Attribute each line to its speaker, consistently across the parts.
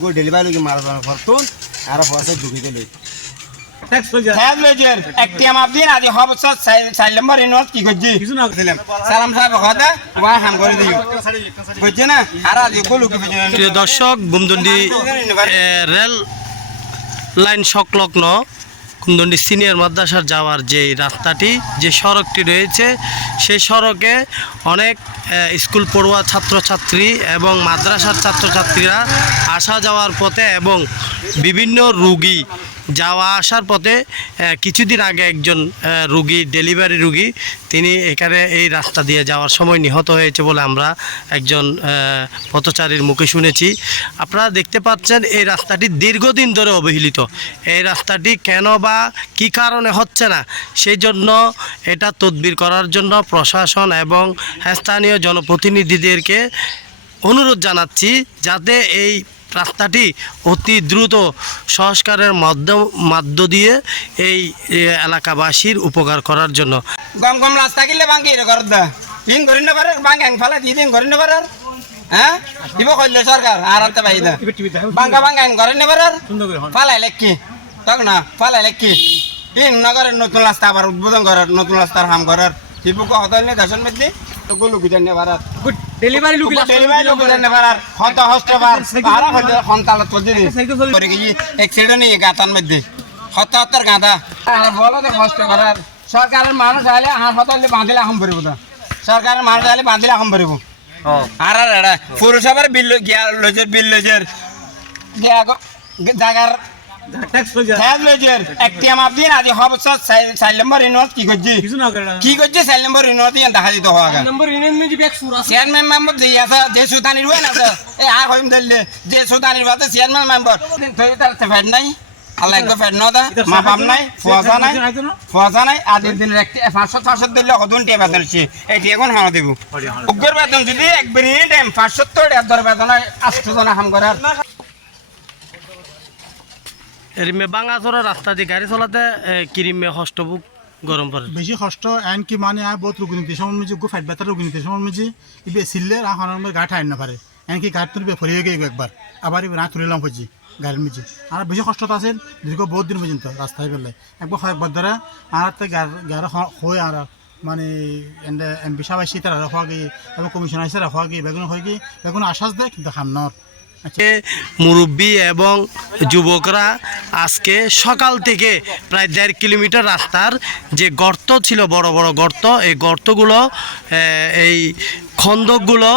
Speaker 1: গো delivery লোক মারা যাওয়ার ফরতুন আর পয়সা ঢুকিতে লই
Speaker 2: দর্শক বুমদন্ডি রেল লাইন সংলগ্ন কুমদন্ডি সিনিয়র মাদ্রাসার যাওয়ার যে রাস্তাটি, যে সড়কটি রয়েছে, সেই সড়কে অনেক স্কুল পড়ুয়া ছাত্রছাত্রী এবং মাদ্রাসার ছাত্রছাত্রীরা আসা যাওয়ার পথে এবং বিভিন্ন রুগী যাওয়া আসার পথে কিছুদিন আগে একজন রুগী ডেলিভারি রুগী, তিনি এখানে এই রাস্তা দিয়ে যাওয়ার সময় নিহত হয়েছে বলে আমরা একজন পথচারীর মুখে শুনেছি। আপনারা দেখতে পাচ্ছেন এই রাস্তাটি দীর্ঘদিন ধরে অবহেলিত। এই রাস্তাটি কেন বা কী কারণে হচ্ছে না সেই জন্য এটা তদবির করার জন্য প্রশাসন এবং স্থানীয় জনপ্রতিনিধিদেরকে অনুরোধ জানাচ্ছি, যাতে এই রাস্তাটি অতি দ্রুত সংস্কারের মাধ্যম মাধ্য দিয়ে এই এলাকাবাসীর উপকার করার জন্য।
Speaker 1: গম গম রাস্তা কিনলে দা। করি না পারে আং ফালা দিয়ে দিন করি না পারে হ্যাঁ? দিব কইলে সরকার আর আনতে করেন না। পারে
Speaker 3: সুন্দর করে হন।
Speaker 1: ফালাই লেখি। তখন না ফালাই লেখি। তিন নগরের নতুন রাস্তা আবার উদ্বোধন করার নতুন রাস্তার হাম করার। নিয়ে দর্শন মেদি তো গুলো নে পারার।
Speaker 3: গুড। ডেলিভারি লুক
Speaker 1: ডেলিভারি লোক গিজান নে পারার হত হস্ত বার। আর হতে হন্তালত পদি নি করে গিয়ে অ্যাক্সিডেন্ট নিয়ে গাতান মধ্যে। হত হত্তর গাঁদা আর বলো দে হস্ত করার। সরকারের মানুষ আইলে হাত হতাইলে বাঁধিলে হাম ভরিব না সরকারের মানুষ আইলে বাঁধিলে হাম ভরিব আর আর পুরসভার বিল গিয়া লজের বিল লজের গিয়া জায়গার একটি আমার দিন আজি হবস চার নম্বর ইনভেস্ট কি করছি?
Speaker 3: কিছু না করে।
Speaker 1: কি করছে? চার নম্বর ইনভেস্ট দিয়ে দেখা দিতে হওয়া
Speaker 3: নম্বর ইউনিয়ন মিজি ব্যাগ সুরা
Speaker 1: চেয়ারম্যান মেম্বার দিয়ে আছে যে সুতানির হয় না স্যার আ হইম দিল্লি যে সুতানির বাতে চেয়ারম্যান মেম্বার তুই তার ফেড নাই। আল্লাহ একদম ফেড ন মা বাপ নাই ফুয়াশা নাই। ফুয়াশা নাই আদির দিনের একটি পাঁচশো ছশো দিলে কদন টিয়া বেতন সে এটি এখন হাওয়া দেবো। উগ্র বেতন যদি একবার টাইম পাঁচশো তো ধর বেতন আটশো জন হাম করার।
Speaker 2: এরিমে বাঙাচোরা রাস্তা দিয়ে গাড়ি চলাতে কিরিমে হষ্টবুক গরম পড়ে
Speaker 4: বেশি কষ্ট এন কি মানে আর বহুত রোগ নিতে সময় মিজি গো ফাইট বেতার নিতে সময় মিজি ইবে সিললে রা হনার গা ঠাইন না পারে এন কি গাড়ি তুলবে ফরিয়ে গিয়ে একবার আবার না তুলিলাম হয়েছি গাড়ির মিজি। আর বেশি কষ্ট আছে দীর্ঘ বহুত দিন পর্যন্ত রাস্তায় বেলায় একবার হয় একবার দ্বারা আর তো গাড়ি হয়ে আর মানে এন্ডে এম পি সাবাই শীতের আর হওয়া গিয়ে এবং কমিশন আইসে হওয়া গিয়ে বেগুন হয়ে গিয়ে বেগুন আশ্বাস দেয় কিন্তু খামনর
Speaker 2: মুরব্বী এবং যুবকরা আজকে সকাল থেকে প্রায় দেড় কিলোমিটার রাস্তার যে গর্ত ছিল, বড় বড় গর্ত, এই গর্তগুলো এই খন্দকগুলো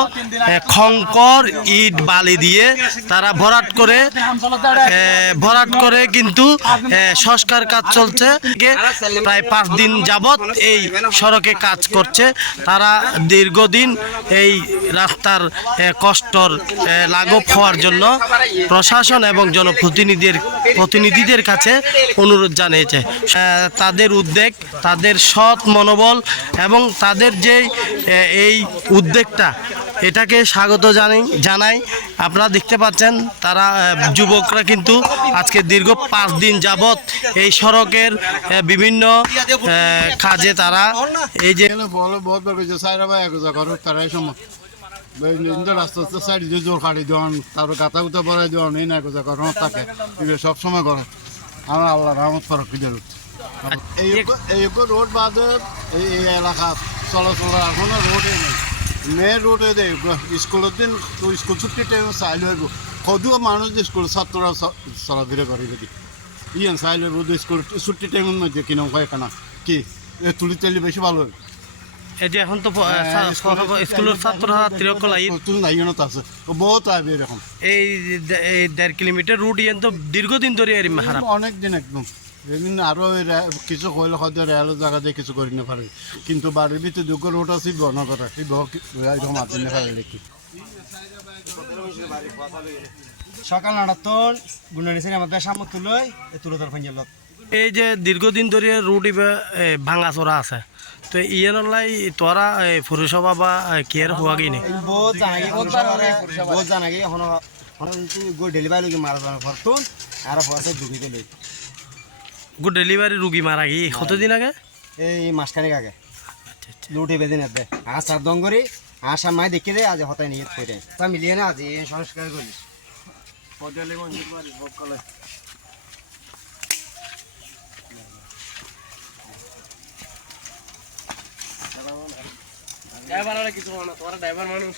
Speaker 2: খঙ্কর ইট বালি দিয়ে তারা ভরাট করে ভরাট করে কিন্তু সংস্কার কাজ চলছে। প্রায় পাঁচ দিন যাবৎ এই সড়কে কাজ করছে। তারা দীর্ঘদিন এই রাস্তার কষ্টর লাঘব হওয়ার জন্য প্রশাসন এবং জনপ্রতিনিধিদের প্রতিনিধিদের কাছে অনুরোধ জানিয়েছে। তাদের উদ্বেগ, তাদের সৎ মনোবল এবং তাদের যে এই এই উদ্বেগটা এটাকে স্বাগত জানাই জানাই। আপনারা দেখতে পাচ্ছেন তারা যুবকরা কিন্তু আজকে দীর্ঘ পাঁচ দিন যাবৎ এই সড়কের বিভিন্ন কাজে তারা এই যে
Speaker 5: রাস্তা রাস্তা সাইড জোর কাটি দেওয়ান তারপর গাতা গুতা বড়াই দেওয়ান এই না করে। আমার আল্লাহ রহমত ফরক কিদের এই রোড বাদে এই এই এলাকা চলাচল এখনও রোডে নেই। মেন রোডে দেয় স্কুলের দিন স্কুল ছুটির টাইম চাইল হইব সদুও মানুষ যে স্কুল ছাত্ররা চলাফেরা করে যদি ইয়েন চাইল হইব স্কুল ছুটির টাইমের মধ্যে কিনম কয় কেনা কি? এ তুলি তেলি বেশি ভালো হইব
Speaker 2: এই যে এখন তো স্কুলের ছাত্রছাত্রী সকল আই
Speaker 5: নতুন লাইনত আছে। বহুত আইবে এরকম
Speaker 2: এই দেড় কিলোমিটার রুট ইয়ান তো দীর্ঘদিন ধরে এর খারাপ
Speaker 5: অনেক দিন একদম। এদিন আরও এই কিছু কইলে হয়তো রেলের জায়গা দিয়ে কিছু করি না পারে। কিন্তু বাড়ির ভিতরে দুঃখ রোড আছে বনকরা এই বহ এরকম আদিন দেখা দেখি।
Speaker 1: সকাল নটা তো গুন্ডা নিছে আমার বেশ আমত তুলই এ তুলো
Speaker 2: এই যে দীর্ঘদিন ধরে রুট ইবে ভাঙা চোরা আছে তো ইয়েন লাই তোরা পৌরসভা বা কেয়ার হওয়া গিয়ে নেই
Speaker 1: বহুত জানাগি বহুত জানাগি এখন গো ডেলিভারি মারা যাওয়ার ফরতুন আর ঢুকিতে লই
Speaker 2: গো ডেলিভারি রুগী মারা গিয়ে কতদিন আগে?
Speaker 1: এই মাসখানেক আগে। লুটে বেদিন আদে আজ আর দঙ্গরি আশা মাই দেখে দে আজ হতাই নিয়ে করে তা মিলিয়ে না আজ এই সংস্কার করিস।
Speaker 6: পদালে মঞ্জুর বাড়ি বকলে ড্রাইভার কিছু না তোমার ড্রাইভার মানুষ।